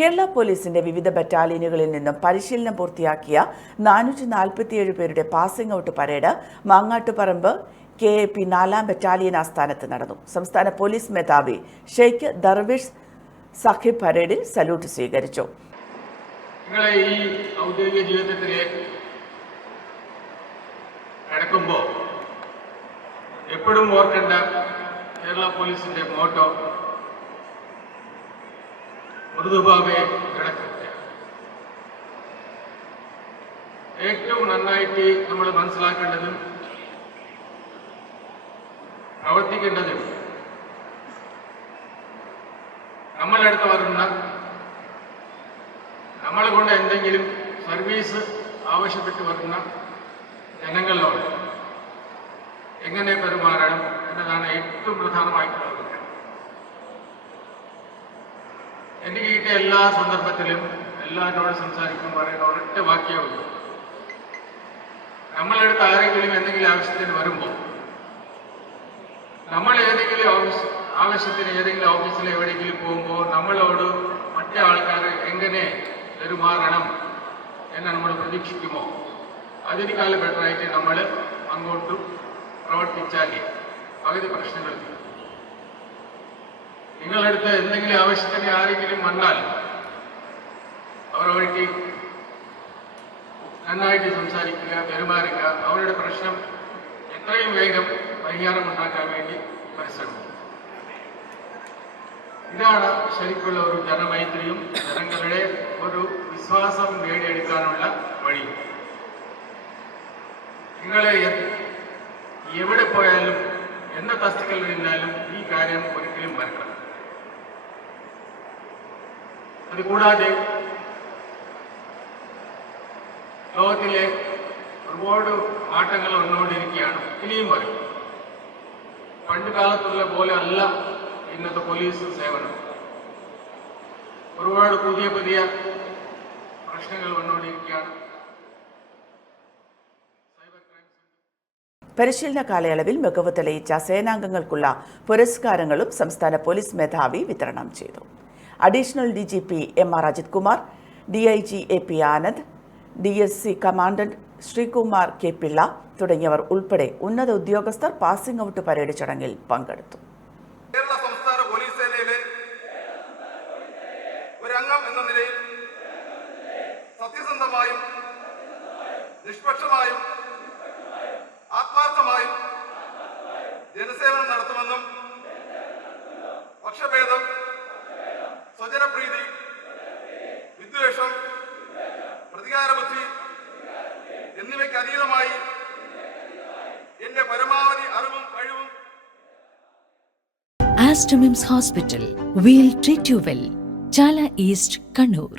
കേരള പോലീസിന്റെ വിവിധ ബറ്റാലിയനുകളിൽ നിന്നും പരിശീലനം പൂർത്തിയാക്കിയ നാനൂറ്റി നാൽപ്പത്തിയേഴ് പേരുടെ passing out parade Mangattuparamba K A P നാലാം ബറ്റാലിയൻ ആസ്ഥാനത്ത് നടന്നു. സംസ്ഥാന പോലീസ് മേധാവി ഷെയ്ഖ് ദർവിഷ് സഖിബ് പരേഡിൽ സല്യൂട്ട് സ്വീകരിച്ചു. നിങ്ങളെ ഈ ഔദ്യോഗിക ജീവിതത്തിലേക്ക് കടക്കുമ്പോൾ എപ്പോഴും ഓർക്കേണ്ട കേരള പോലീസിന്റെ മോട്ടോ മൃദുഭാവെ കിടക്കട്ടെ. ഏറ്റവും നന്നായിട്ട് നമ്മൾ മനസ്സിലാക്കേണ്ടതും പ്രവർത്തിക്കേണ്ടതും നമ്മളെടുത്ത് വരുന്ന നമ്മളെ കൊണ്ട് എന്തെങ്കിലും സർവീസ് ആവശ്യപ്പെട്ട് വരുന്ന ജനങ്ങളിലോട് എങ്ങനെ പെരുമാറണം എന്നതാണ് ഏറ്റവും പ്രധാനമായിട്ടുള്ളത്. എനിക്ക് കിട്ടിയ എല്ലാ സന്ദർഭത്തിലും എല്ലാവരോടും സംസാരിക്കുമ്പോൾ പറയുന്ന ഒരൊറ്റ വാക്യമേ ഉള്ളൂ നമ്മളെടുത്ത് ആരെങ്കിലും എന്തെങ്കിലും ആവശ്യത്തിന് വരുമ്പോൾ നമ്മൾ ഏതെങ്കിലും ആവശ്യത്തിന് ഏതെങ്കിലും ഓഫീസിൽ എവിടെയെങ്കിലും പോകുമ്പോൾ നമ്മളോട് മറ്റേ ആൾക്കാർ എങ്ങനെ പെരുമാറണം എന്ന് നമ്മൾ പ്രതീക്ഷിക്കുമോ അതിനേക്കാൾ ബെറ്ററായിട്ട് നമ്മൾ അങ്ങോട്ട് പ്രവർത്തിച്ചാൽ പകുതി പ്രശ്നങ്ങൾ. നിങ്ങളടുത്ത് എന്തെങ്കിലും ആവശ്യത്തിന് ആരെങ്കിലും വന്നാൽ അവരവർക്ക് നന്നായിട്ട് സംസാരിക്കുക പെരുമാറുക. അവരുടെ പ്രശ്നം എത്രയും വേഗം പരിഹാരം ഉണ്ടാക്കാൻ വേണ്ടി പരിശ്രമിക്കും. ഇതാണ് ശരിക്കുള്ള ഒരു ജനമൈത്രിയും ജനങ്ങളുടെ ഒരു വിശ്വാസം നേടിയെടുക്കാനുള്ള വഴി. നിങ്ങളെ എവിടെ പോയാലും എന്ന തസ്തികളിൽ നിന്നാലും ഈ കാര്യം ഒരിക്കലും മറക്കണം അതുകൂടാതെ ലോകത്തിലെ ഒരുപാട് മാറ്റങ്ങൾ വന്നുകൊണ്ടിരിക്കുകയാണ്. ഇനിയും വരും. പണ്ട് കാലത്തുള്ള പോലെ അല്ല ഇന്നത്തെ പോലീസ് സേവനം. ഒരുപാട് പുതിയ പുതിയ പ്രശ്നങ്ങൾ വന്നുകൊണ്ടിരിക്കുകയാണ്. പരിശീലന കാലയളവിൽ മികവ് തെളിയിച്ച സേനാംഗങ്ങൾക്കുള്ള പുരസ്കാരങ്ങളും സംസ്ഥാന പോലീസ് മേധാവി വിതരണം ചെയ്തു. Additional D G P M R Ajith Kumar D I G A P Anand D S C commandant Sreekumar K Pillai തുടങ്ങിയവർ ഉൾപ്പെടെ ഉന്നത ഉദ്യോഗസ്ഥർ പാസിംഗ് ഔട്ട് പരേഡ് ചടങ്ങിൽ പങ്കെടുത്തു. കേരള സംസ്ഥാന പോലീസ് സേനയിലെ ഒരംഗം എന്ന നിലയിൽ സത്യസന്ധമായും നിഷ്പക്ഷമായും ആത്മാർത്ഥമായും ജനസേവനം നടത്തുമെന്നും പക്ഷഭേദം എന്നിവയ്ക്ക് അതീതമായി എന്റെ പരമാവധി അറിവും കഴിവും Aster MIMS hospital will treat you well Chala east Kannur.